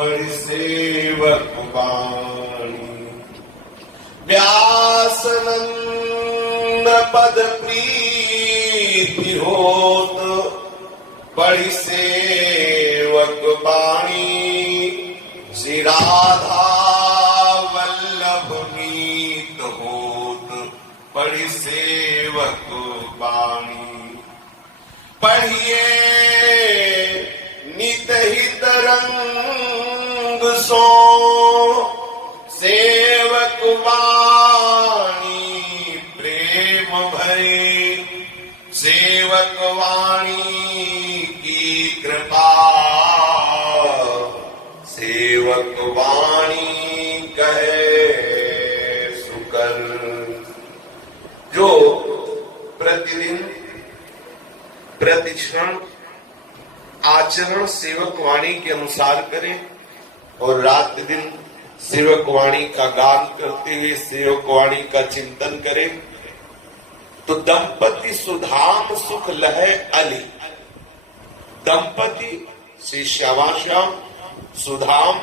परिसेवक वाणी। व्यासनंद पद प्रीति होत परिसेवक वाणी। श्री राधा वल्लभ मीत होत परिसेवक वाणी। पढ़िए नित हित रंग सो सेवक वाणी। प्रेम भरे सेवक वाणी की कृपा। सेवक वाणी कहे सुकर। जो प्रतिदिन प्रतिक्षण आचरण सेवक वाणी के अनुसार करें और रात दिन सेवक वाणी का गान करते हुए सेवक वाणी का चिंतन करें तो दंपति सुधाम सुख लहे अली। दंपति श्री श्यामा श्याम सुधाम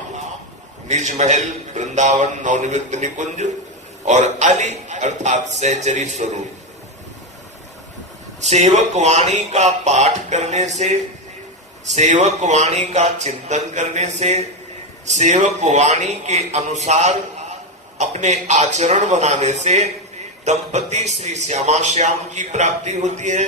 निज महल वृंदावन नवनिवृत्त निकुंज और अली अर्थात सहचरी स्वरूप। सेवक वाणी का पाठ करने से, सेवक वाणी का चिंतन करने से, सेवक वाणी के अनुसार अपने आचरण बनाने से दंपति श्री श्यामा श्याम की प्राप्ति होती है।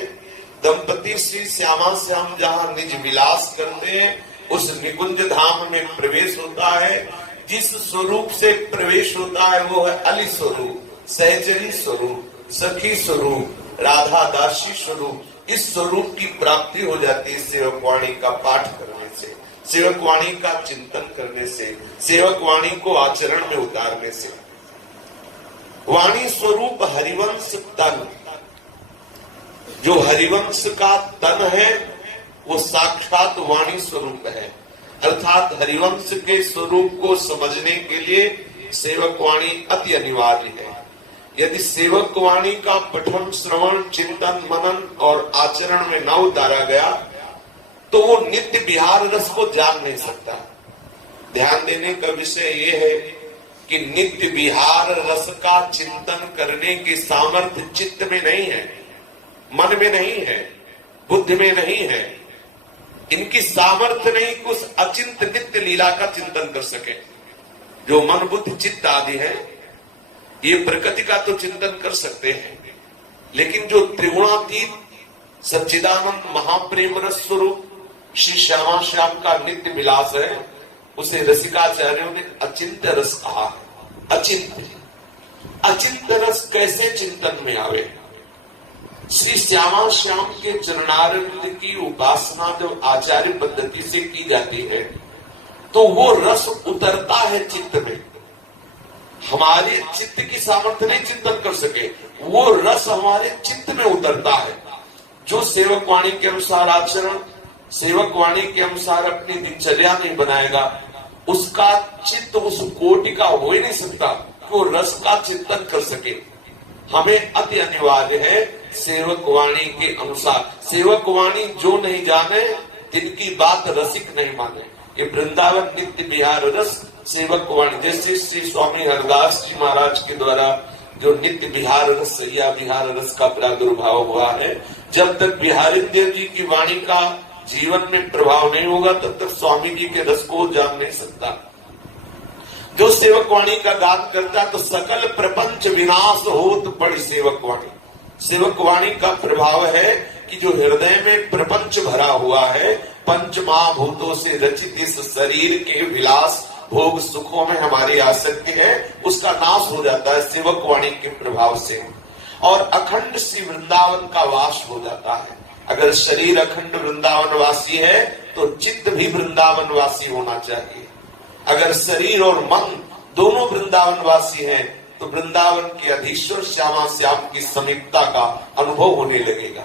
दंपति श्री श्यामा श्याम जहाँ निज विलास करते हैं उस निकुंज धाम में प्रवेश होता है। जिस स्वरूप से प्रवेश होता है वो है अली स्वरूप, सहचरी स्वरूप, सखी स्वरूप, राधा दासी स्वरूप। इस स्वरूप की प्राप्ति हो जाती है सेवक वाणी का पाठ करने से, सेवक वाणी का चिंतन करने से, सेवक वाणी को आचरण में उतारने से। वाणी स्वरूप हरिवंश तन। जो हरिवंश का तन है वो साक्षात वाणी स्वरूप है। अर्थात हरिवंश के स्वरूप को समझने के लिए सेवक वाणी अति अनिवार्य है। यदि सेवक वाणी का पठन श्रवण चिंतन मनन और आचरण में न उतारा गया तो वो नित्य विहार रस को जान नहीं सकता। ध्यान देने का विषय ये है कि नित्य विहार रस का चिंतन करने की सामर्थ्य चित्त में नहीं है, मन में नहीं है, बुद्धि में नहीं है। इनकी सामर्थ्य नहीं कि उस अचिंत नित्य लीला का चिंतन कर सके। जो मन बुद्धि चित्त आदि है ये प्रकृति का तो चिंतन कर सकते हैं, लेकिन जो त्रिगुणातीत सच्चिदानंद महाप्रेम रस स्वरूप श्री श्यामा श्याम का नित्य विलास है उसे रसिकाचार्यों ने अचिंत रस कहा है। अचिंत रस कैसे चिंतन में आवे? श्री श्यामा श्याम के चरणारविंद की उपासना जब आचार्य पद्धति से की जाती है तो वो रस उतरता है चित्त में। हमारे चित्त की सामर्थ्य नहीं चिंतन कर सके, वो रस हमारे चित्त में उतरता है। जो सेवक वाणी के अनुसार आचरण, सेवक वाणी के अनुसार अपनी दिनचर्या नहीं बनाएगा उसका चित्त उस कोटि का हो ही नहीं सकता कि वो रस का चिंतन कर सके। हमें अति अनिवार्य है सेवक वाणी के अनुसार। सेवक वाणी जो नहीं जाने जिनकी बात रसिक नहीं माने। ये वृंदावन नित्य विहार रस सेवक वाणी, जैसे श्री स्वामी हरदास जी महाराज के द्वारा जो नित्य विहार रस सैया विहार रस का प्रादुर्भाव हुआ है, जब तक बिहारी देव जी की वाणी का जीवन में प्रभाव नहीं होगा तब तक स्वामी जी के रस को जान नहीं सकता। जो सेवक वाणी का गान करता तो सकल प्रपंच विनाश होत पड़ी सेवक वाणी। सेवक वाणी का प्रभाव है कि जो हृदय में प्रपंच भरा हुआ है, पंच महाभूतों से रचित इस शरीर के विलास भोग सुखों में हमारी आसक्ति है, उसका नाश हो जाता है सेवक वाणी के प्रभाव से। और अखंड श्री वृंदावन का वास हो जाता है। अगर शरीर अखंड वृंदावन वासी है तो चित्त भी वृंदावन वासी होना चाहिए। अगर शरीर और मन दोनों वृंदावन वासी हैं तो वृंदावन के अधीश्वर श्यामा श्याम की समीपता का अनुभव होने लगेगा।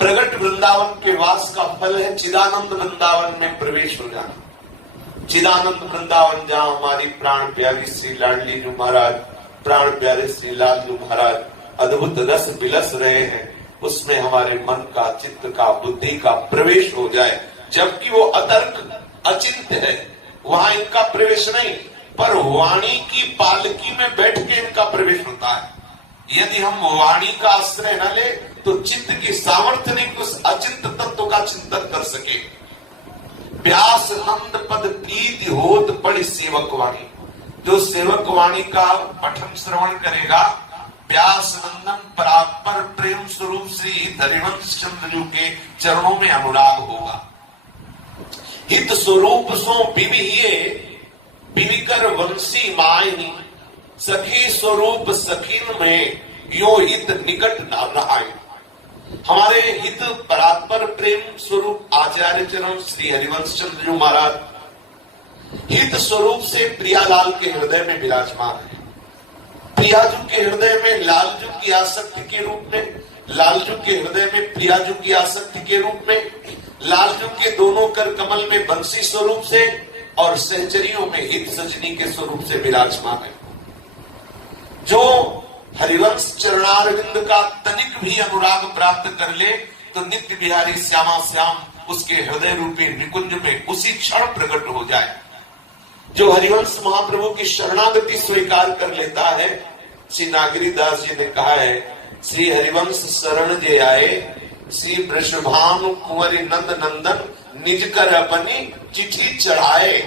प्रगट वृंदावन के वास का फल है चिदानंद वृंदावन में प्रवेश हो जाना। चिदानंद वृंदावन जहाँ हमारी प्राण प्यारी श्री लाडली जी महाराज, प्राण प्यारे श्री लालजू महाराज अद्भुत रस बिलस रहे हैं, उसमें हमारे मन का, चित्त का, बुद्धि का प्रवेश हो जाए, जबकि वो अतर्क अचिंत्य है, वहां इनका प्रवेश नहीं, पर वाणी की पालकी में बैठ के इनका प्रवेश होता है। यदि हम वाणी का आश्रय न ले तो चित्त की सामर्थ्य नहीं कि उस अचिंत तत्व का चिंतन कर सके। व्यास नंद पद प्रीति होत पड़ी सेवक वाणी, जो सेवक वाणी का पठन श्रवण करेगा, व्यास नंदन परात्पर प्रेम स्वरूप श्री हरिवंश चंद्र जी के चरणों में अनुराग होगा। हित स्वरूप सो बिविहिए बिविकर वंशी मायनी, सखी स्वरूप सखीन में यो हित निकट न रहाय। हमारे हित परात्पर प्रेम स्वरूप आचार्य चरण श्री हरिवंश चंद्र जी महाराज हित स्वरूप से प्रियालाल के हृदय में विराजमान है। प्रियाजू के हृदय में लालजू की आसक्ति के रूप में, लालजू के हृदय में प्रियाजू की आसक्ति के रूप में, लालजू के दोनों कर कमल में बंसी स्वरूप से और सहचरियों में हित सजनी के स्वरूप से विराजमान है। जो हरिवंश चरणारविंद का तनिक भी अनुराग प्राप्त कर ले तो नित्य बिहारी श्यामा श्याम उसके हृदय रूपी निकुंज में उसी क्षण प्रकट हो जाए। जो हरिवंश महाप्रभु की शरणागति स्वीकार कर लेता है, श्री नागरीदास जी ने कहा है, श्री हरिवंश शरण जे आए, श्री वृषभानु कुंवरी नंद नंदन निज कर अपनी चिट्ठी चढ़ाए।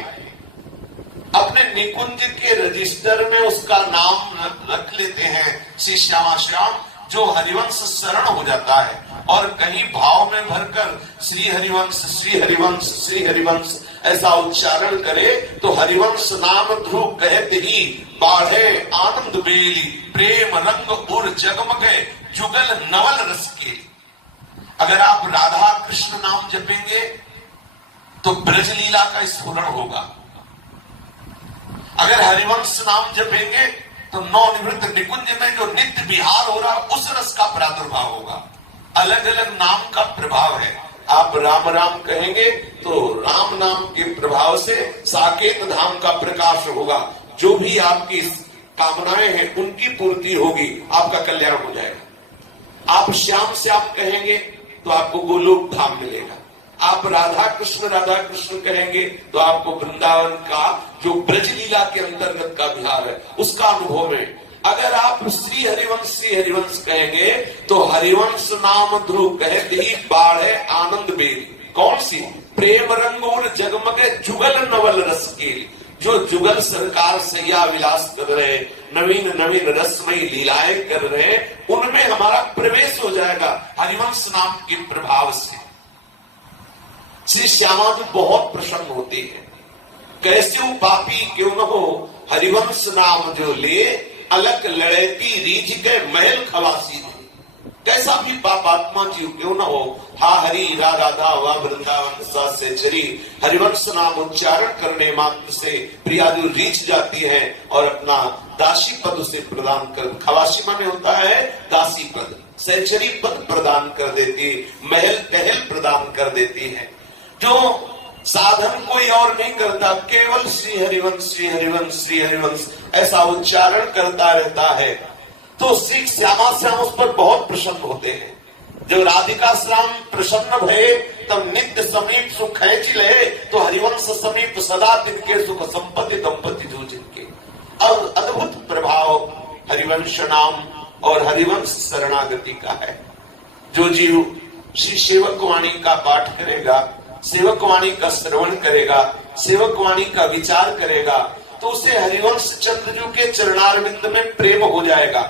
अपने निकुंज के रजिस्टर में उसका नाम रख लेते हैं श्री श्यामा श्याम। जो हरिवंश शरण हो जाता है और कहीं भाव में भरकर श्री हरिवंश श्री हरिवंश श्री हरिवंश ऐसा उच्चारण करे तो हरिवंश नाम ध्रुव कहते ही बाढ़े आनंद बेली, प्रेम रंग और जगमगे जुगल नवल रस के। अगर आप राधा कृष्ण नाम जपेंगे तो ब्रजलीला का स्फुरण होगा। अगर हरिवंश नाम जपेंगे तो नवनिवृत्त निकुंज में जो नित्य विहार हो रहा उस रस का प्रादुर्भाव होगा। अलग अलग नाम का प्रभाव है। आप राम राम कहेंगे तो राम नाम के प्रभाव से साकेत धाम का प्रकाश होगा। जो भी आपकी कामनाएं हैं उनकी पूर्ति होगी, आपका कल्याण हो जाएगा। आप श्याम श्याम कहेंगे तो आपको गोलोक धाम मिलेगा। आप राधा कृष्ण कहेंगे तो आपको वृंदावन का जो ब्रजलीला के अंतर्गत का विहार है उसका अनुभव में। अगर आप श्री हरिवंश कहेंगे तो हरिवंश नाम ध्रुव कहते ही बाढ़े आनंद बेली। कौन सी? प्रेम रंग और जगमगे जुगल नवल रस के। जो जुगल सरकार सैया विलास कर रहे, नवीन नवीन रसमयी लीलाएं कर रहे, उनमें हमारा प्रवेश हो जाएगा हरिवंश नाम के प्रभाव से। श्री श्यामा जी बहुत प्रसन्न होते हैं। कैसे वो पापी क्यों न हो, हरिवंश नाम जो ले अलग लड़ेती रीझ के महल खवासी। कैसा भी पापात्मा जीव क्यों न हो, हा हरि रा राधा वा वृंदावन सा से चरी, हरिवंश नाम उच्चारण करने मात्र से प्रियाजू रीछ जाती है और अपना दासी पद उसे प्रदान कर, खवासी माने होता है दासी पद, सहचरी पद प्रदान कर देती, महल पहल प्रदान कर देती है। जो साधन कोई और नहीं करता, केवल श्री हरिवंश श्री हरिवंश ऐसा उच्चारण करता रहता है तो श्री श्यामा श्याम उस पर बहुत प्रसन्न होते हैं। जब राधिका श्याम प्रसन्न भये तब नित्य समीप सुख खैची ले, तो हरिवंश समीप सदा तिनके सुख संपत्ति दंपति जो जिनके। और अद्भुत प्रभाव हरिवंश नाम और हरिवंश शरणागति का है। जो जीव श्री सेवक वाणी का पाठ करेगा, सेवक वाणी का श्रवण करेगा, सेवक वाणी का विचार करेगा तो उसे हरिवंश चंद्र के चरणारविंद में प्रेम हो जाएगा।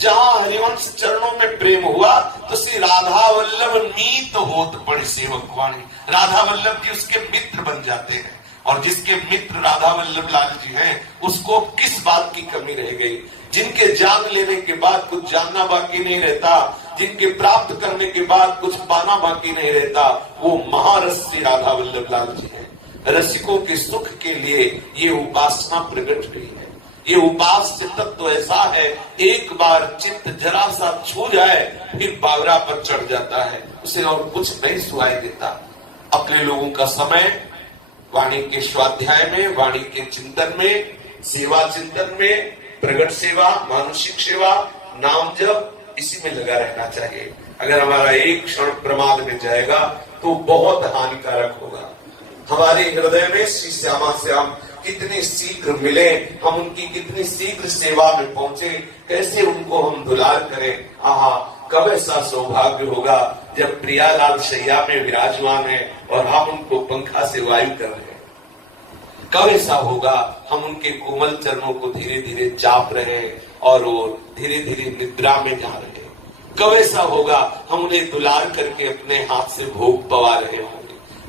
जहां हरिवंश चरणों में प्रेम हुआ तो श्री राधा वल्लभ नीत होत पड़ सेवक वाणी। राधा वल्लभ जी उसके मित्र बन जाते हैं और जिसके मित्र राधा वल्लभ लाल जी हैं उसको किस बात की कमी रह गई। जिनके जान लेने के बाद कुछ जानना बाकी नहीं रहता, जिनके प्राप्त करने के बाद कुछ पाना बाकी नहीं रहता, वो महारस श्री राधा वल्लभ लाल जी हैं। रसिकों के सुख के लिए ये उपासना प्रकट हुई है। ये उपास्य तत्व ऐसा है, एक बार चित्त जरा सा छू जाए फिर बावरा पर चढ़ जाता है, उसे और कुछ नहीं सुनाई देता। अपने लोगों का समय वाणी के स्वाध्याय में, वाणी के चिंतन में, सेवा चिंतन में, प्रगट सेवा, मानसिक सेवा, नाम जप, इसी में लगा रहना चाहिए। अगर हमारा एक क्षण प्रमाद में जाएगा तो बहुत हानिकारक होगा। हमारे हृदय में श्री श्यामा श्याम कितने शीघ्र मिले, हम उनकी कितनी शीघ्र सेवा में पहुंचे, कैसे उनको हम दुलार करें। आहा, कब ऐसा सौभाग्य होगा जब प्रियालाल शैया में विराजमान है और हम उनको पंखा से वायु कर रहे हैं। कब ऐसा होगा हम उनके कोमल चरणों को धीरे धीरे चाप रहे हैं और वो धीरे धीरे निद्रा में जा रहे हैं। कब ऐसा होगा हम उन्हें दुलार करके अपने हाथ से भोग पवा रहे होंगे।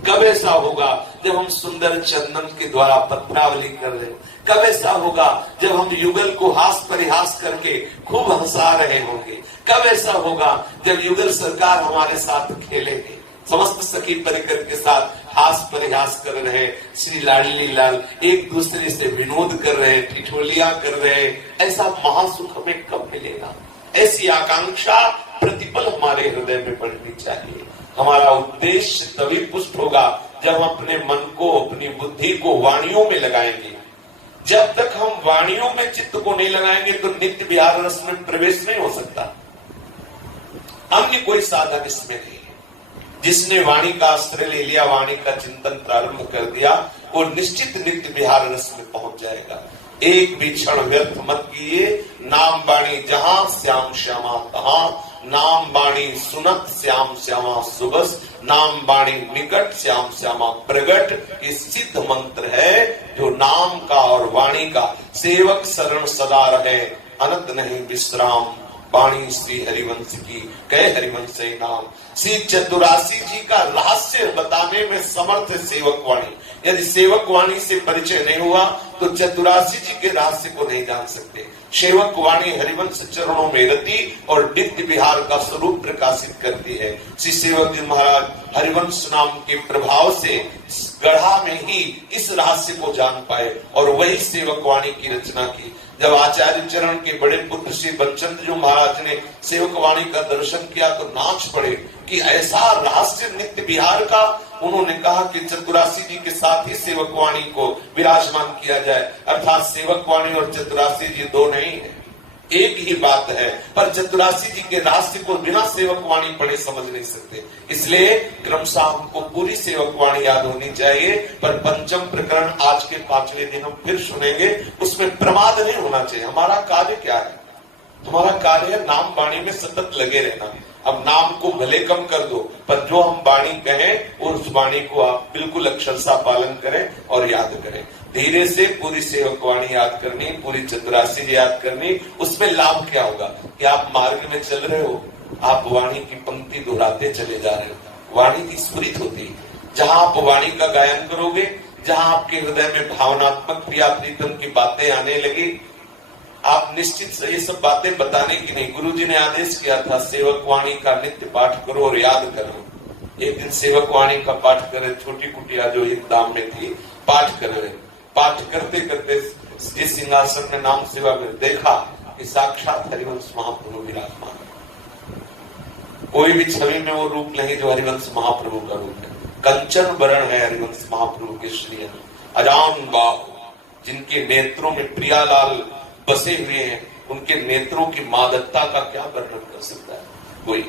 कब ऐसा होगा जब हम सुंदर चंदन के द्वारा पत्रावली कर रहे हैं। कब ऐसा होगा जब हम युगल को हास परिहास करके खूब हंसा रहे होंगे। कब ऐसा होगा जब युगल सरकार हमारे साथ खेलेंगे, समस्त सखी परिकर के साथ हास परिहास कर रहे, श्री लाडली लाल एक दूसरे से विनोद कर रहे, ठिठोलियां कर रहे। ऐसा महासुख हमें कब मिलेगा? ऐसी आकांक्षा प्रतिपल हमारे हृदय में बढ़नी चाहिए। हमारा उद्देश्य तभी पुष्ट होगा जब हम अपने मन को, अपनी बुद्धि को वाणियों में लगाएंगे। जब तक हम वाणियों में चित्त को नहीं लगाएंगे तो नित्य विहार रस में प्रवेश नहीं हो सकता। अन्य कोई साधन इसमें नहीं है। जिसने वाणी का आश्रय ले लिया, वाणी का चिंतन प्रारंभ कर दिया, वो निश्चित नित्य विहार रस में पहुंच जाएगा। एक भी क्षण व्यर्थ मत किए। नाम वाणी जहां श्याम श्यामा तहां, नाम वाणी सुनत श्याम श्यामा सुबस, नाम वाणी निकट श्याम श्यामा प्रगट। ये सिद्ध मंत्र है जो नाम का और वाणी का सेवक शरण सदा रहे, अनंत नहीं विश्राम। वाणी श्री हरिवंश की, कहे हरिवंश नाम। श्री चतुरासी जी का रहस्य बताने में समर्थ है सेवक वाणी। यदि सेवक वाणी से परिचय नहीं हुआ तो चतुरासी जी के रहस्य को नहीं जान सकते। सेवक वाणी हरिवंश चरणों में रति और नित्य विहार का स्वरूप प्रकाशित करती है। श्री सेवक जी महाराज हरिवंश नाम के प्रभाव से गढ़ा में ही इस रहस्य को जान पाए और वही सेवक वाणी की रचना की। जब आचार्य चरण के बड़े पुत्र श्री बंचंद जी महाराज ने सेवक वाणी का दर्शन किया तो नाच पड़े कि ऐसा रहस्य नित्य विहार का। उन्होंने कहा कि चतुरासी जी के साथ ही सेवक वाणी को विराजमान किया जाए। अर्थात सेवक वाणी और चतुरासी जी दो नहीं है, एक ही बात है। पर चतुरासी जी के रहस्य को बिना सेवक वाणी पढ़े समझ नहीं सकते। इसलिए क्रमशः हमको पूरी सेवक वाणी याद होनी चाहिए। पर पंचम प्रकरण आज के 5वें दिन हम फिर सुनेंगे, उसमें प्रमाद नहीं होना चाहिए। हमारा कार्य क्या है? हमारा कार्य है नाम वाणी में सतत लगे रहना। अब नाम को भले कम कर दो, पर जो हम वाणी कहें उस वाणी को आप बिल्कुल अक्षरशः पालन करें और याद करें। धीरे से पूरी सेवक वाणी याद करनी, पूरी चतुरासी याद करनी। उसमें लाभ क्या होगा कि आप मार्ग में चल रहे हो, आप वाणी की पंक्ति दोहराते चले जा रहे हो, वाणी की स्फुरित होती है। जहां आप वाणी का गायन करोगे, जहां आपके हृदय में भावनात्मक प्रिया प्रीतम की बातें आने लगी, आप निश्चित ये सब बातें बताने की नहीं। गुरुजी ने आदेश किया था सेवक वाणी का नित्य पाठ करो और याद करो। एक दिन सेवक वाणी का पाठ करे, छोटी कुटिया जो एक दाम में थी, पाठ कर रहे। पाठ करते करते जिस सिंहासन में नाम सेवा में देखा कि साक्षात हरिवंश महाप्रभु विराजमान। कोई भी छवि में वो रूप नहीं जो हरिवंश महाप्रभु का रूप है। कंचन वरण है हरिवंश महाप्रभु के श्री अजान बाहु, जिनके नेत्रों में प्रियालाल बसे हुए हैं। उनके नेत्रों की मादकता का क्या वर्णन कर सकता है कोई?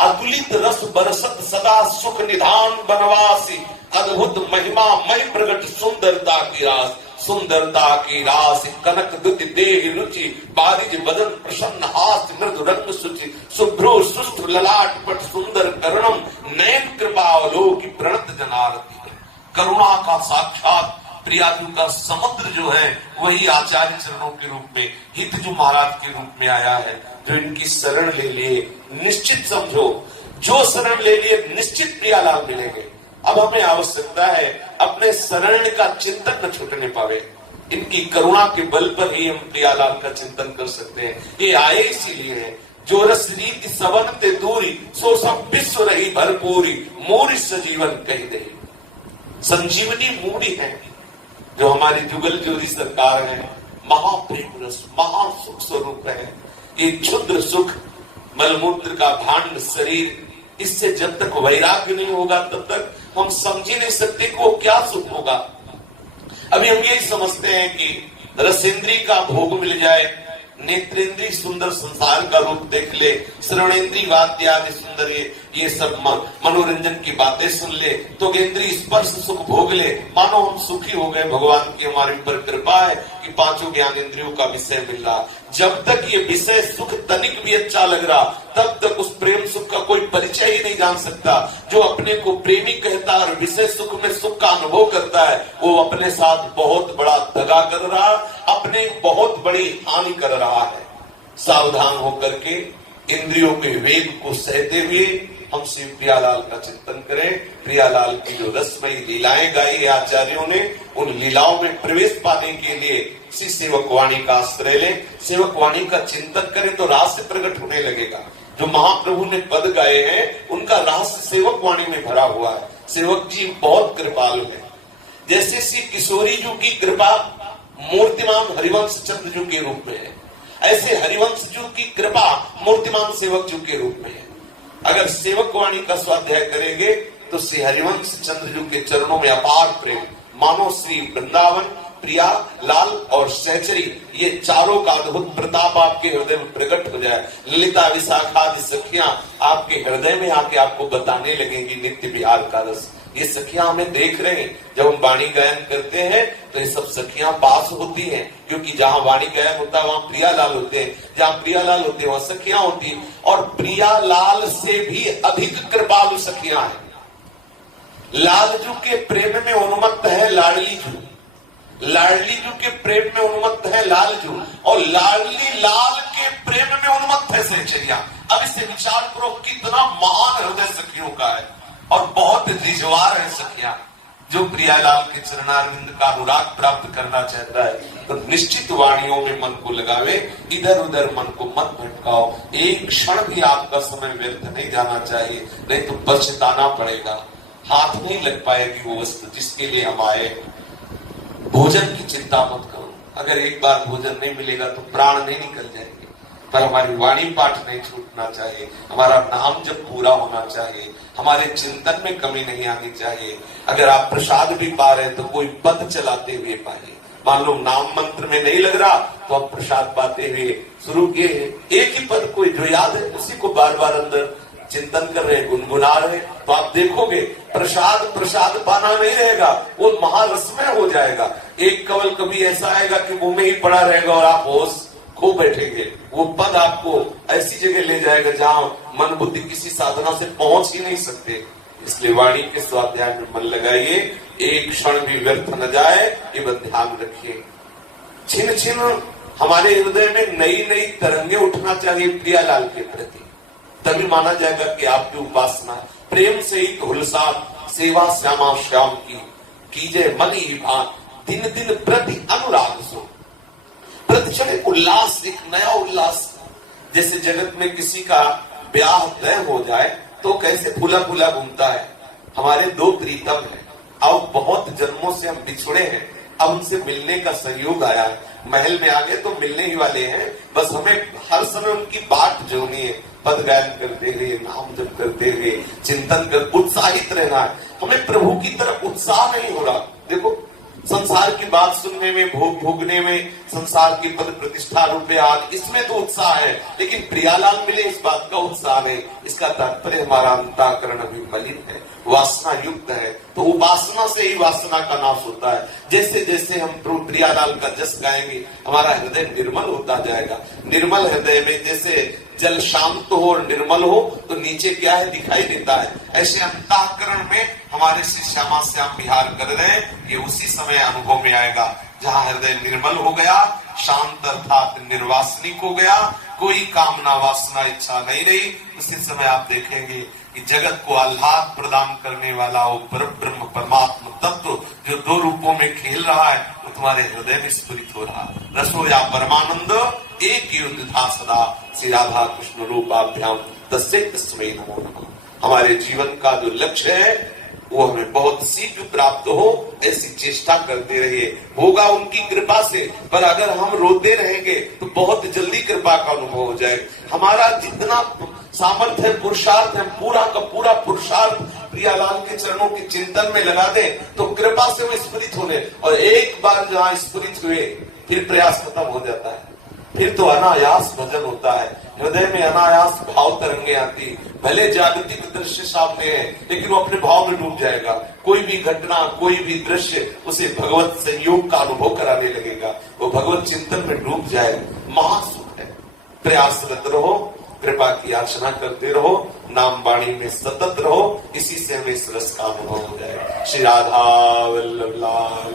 अतुलित रस बरसत सदा सुख निधान बनवासी, अद्भुत महिमा मई प्रगट सुंदरता की रास, सुंदरता की रास कनक दुति देह रुचि, बारिज बदन प्रसन्न हास मृदु रंग सुचि, शुभ्रो सुष्ठ ललाट पट सुंदर करुणम, नयन कृपावलोकि प्रणत जनारती। करुणा का साक्षात प्रियादु का समुद्र जो है वही आचार्य चरणों के रूप में, हितजू महाराज के रूप में आया है। जो इनकी शरण ले लिए निश्चित समझो, जो शरण ले लिए निश्चित प्रियालाल मिलेंगे। अब हमें आवश्यकता है अपने शरण का चिंतन न छूटने पावे। इनकी करुणा के बल पर ही हम प्रियालाल का चिंतन कर सकते हैं। ये आए इसीलिए है। जो रस रीति सवन ते दूरी, सो सब विश्व रही भरपूरी, मोरी सजीवन कही दे। संजीवनी मूडी है जो हमारी जुगल जोरी सरकार है। महाप्रेम रस, महासुख स्वरूप है। ये क्षुद्र सुख, मलमूत्र का भांड शरीर, इससे जब तक वैराग्य नहीं होगा तब तक हम समझ ही नहीं सकते कि वो क्या सुख होगा। अभी हम यही समझते हैं कि रसेंद्री का भोग मिल जाए, नेत्रेंद्री सुंदर संसार का रूप देख ले, श्रवणेंद्री वाद्य आदि सुंदर ये ये सब मनोरंजन की बातें सुन ले, तो इंद्रिय स्पर्श सुख भोग ले, मानो हम सुखी हो गए, भगवान की हमारे ऊपर कृपा है कि पांचों ज्ञान इंद्रियों का विषय मिल रहा। जब तक ये विषय सुख तनिक भी अच्छा लग रहा, तब तक उस प्रेम सुख का कोई परिचय ही नहीं जान सकता। जो अपने को प्रेमी कहता है और विषय सुख में सुख का अनुभव करता है, वो अपने साथ बहुत बड़ा दगा कर रहा, अपने बहुत बड़ी हानि कर रहा है। सावधान होकर के इंद्रियों के वेग को सहते हुए हम श्री प्रियालाल का चिंतन करें। प्रियालाल की जो रसमयी लीलाएं गाई है आचार्यों ने, उन लीलाओं में प्रवेश पाने के लिए श्री सेवकवाणी का आश्रय लें। सेवकवाणी का चिंतन करें तो रहस्य प्रकट होने लगेगा। जो महाप्रभु ने पद गाए हैं, उनका रहस्य सेवकवाणी में भरा हुआ है। सेवक जी बहुत कृपालु है। जैसे श्री किशोरी जी की कृपा मूर्तिमान हरिवंश चंद्र जी के रूप में है, ऐसे हरिवंश जी की कृपा मूर्तिमान सेवक जी के रूप में है। अगर सेवक वाणी का स्वाध्याय करेंगे तो श्री हरिवंश चंद्र जी के चरणों में अपार प्रेम, मानो श्री वृंदावन, प्रिया, लाल और सहचरी, ये चारों का अद्भुत प्रताप आपके हृदय में प्रकट हो जाए। ललिता विशाखा आदि सखियां आपके हृदय में आके आपको बताने लगेंगी नित्य विहार का रस। ये सखियां हमें देख रहे हैं, जब हम वाणी गायन करते हैं तो ये सब सखियां पास होती हैं, क्योंकि जहां वाणी गायन होता है वहां प्रियालाल होते हैं, जहां प्रियालाल होते हैं वहां सखियां होती हैं। और प्रियालाल से भी अधिक कृपालु सखियां हैं। लालजू के प्रेम में उन्मत्त है लाडली जू, लाडली जू के प्रेम में उन्मत्त है लालजू, और लाडली लाल के प्रेम में उन्मत्त है सहचरिया। अब इसे विचार करो कितना महान हृदय सखियों का है, और बहुत रिजवार है सखिया। जो प्रियालाल के चरणारविंद का अनुराग प्राप्त करना चाहता है तो निश्चित वाणियों में मन को लगावे, इधर उधर मन को मत भटकाओ। एक क्षण भी आपका समय व्यर्थ नहीं जाना चाहिए, नहीं तो पछताना पड़ेगा। हाथ नहीं लग पाएगी वो वस्तु जिसके लिए हम आए। भोजन की चिंता मत करो, अगर एक बार भोजन नहीं मिलेगा तो प्राण नहीं निकल जाएंगे, पर हमारी वाणी पाठ नहीं छूटना चाहिए, हमारा नाम जब पूरा होना चाहिए, हमारे चिंतन में कमी नहीं आनी चाहिए। अगर आप प्रसाद भी पा रहे हैं तो कोई पद चलाते हुए पाइए। मान लो नाम मंत्र में नहीं लग रहा तो आप प्रसाद पाते हुए शुरू किए, एक ही पद कोई जो याद है उसी को बार बार अंदर चिंतन कर रहे, गुनगुना रहे, तो आप देखोगे प्रसाद प्रसाद पाना नहीं रहेगा, वो महारसमय हो जाएगा। एक कवल कभी ऐसा आएगा कि मुंह में ही पड़ा रहेगा और आप होश खो बैठेंगे। वो पद आपको ऐसी जगह ले जाएगा जहां मन बुद्धि किसी साधना से पहुंच ही नहीं सकते। इसलिए वाणी के स्वाध्याय में मन लगाइए, एक क्षण भी व्यर्थ न जाए, ये बात ध्यान रखिए। छिन छिन हमारे हृदय में नई नई तरंगे उठना चाहिए प्रियालाल के प्रति, तभी माना जाएगा कि आपकी उपासना प्रेम से ही हुलसा सेवा श्यामा श्याम की कीजिए मन ही भान, दिन दिन प्रति अनुराग सो, प्रतिक्षण उल्लास, एक नया उल्लास। जैसे जगत में किसी का ब्याह तय हो जाए तो कैसे फूला फूला घूमता है। हमारे दो प्रीतम हैं, अब बहुत जन्मों से हम बिछुड़े हैं, अब उनसे मिलने का संयोग आया है, महल में आ गए तो मिलने ही वाले हैं, बस हमें हर समय उनकी बाट जोड़नी है। पद गायन करते हुए, नाम जप करते हुए, चिंतन कर उत्साहित रहना है। हमें प्रभु की तरफ उत्साह नहीं हो रहा। देखो संसार की बात सुनने में, भोग भोगने में, संसार की पद प्रतिष्ठा रुपये आदि, इसमें तो उत्साह है, लेकिन प्रियालाल मिले इस बात का उत्साह नहीं। इसका तात्पर्य हमारा अंतःकरण अभी मलिन है, वासना युक्त है। तो उपासना से ही वासना का नाश होता है। जैसे जैसे हम प्रियालाल का जस गाएंगे हमारा हृदय निर्मल होता जाएगा। निर्मल हृदय में जैसे जल शांत हो और निर्मल हो तो नीचे क्या है दिखाई देता है, ऐसे अंतःकरण में हमारे श्री श्यामा श्याम विहार कर रहे हैं। ये उसी समय अनुभव में आएगा जहाँ हृदय निर्मल हो गया, शांत अर्थात निर्वासनिक हो गया, कोई कामना वासना इच्छा नहीं रही। उसी समय आप देखेंगे कि जगत को आह्लाद प्रदान करने वाला वो ब्रह्म परमात्मा तत्व जो दो रूपों में खेल रहा है वो तुम्हारे हृदय में स्फुरित हो रहा है। रसो या परमानंद एक युद्ध था सदा, श्री राधा कृष्ण रूपाभ्याम तस्मै तस्मै नमो नमः। हमारे जीवन का जो लक्ष्य है वो हमें बहुत शीघ्र प्राप्त हो, ऐसी चेष्टा करते रहिए। होगा उनकी कृपा से, पर अगर हम रोते रहेंगे तो बहुत जल्दी कृपा का अनुभव हो जाएगा। हमारा जितना सामर्थ्य है, पुरुषार्थ है, पूरा का पूरा पुरुषार्थ प्रियालाल के चरणों के चिंतन में लगा दे तो कृपा से वो स्फुरित होने, और एक बार जहाँ स्फुरित हुए फिर प्रयास खत्म हो जाता है। फिर तो अनायास भजन होता है, हृदय में अनायास भाव तरंगे आती। भले जागतिक दृश्य सामने है लेकिन वो अपने भाव में डूब जाएगा। कोई भी घटना, कोई भी दृश्य उसे भगवत संयोग का अनुभव कराने लगेगा, वो भगवत चिंतन में डूब जाए। महासुख है। प्रयासरत रहो, कृपा की याचना करते रहो, नाम वाणी में सतत रहो, इसी से हमें इस रस का अनुभव हो जाए। श्री राधा वल्लभ लाल।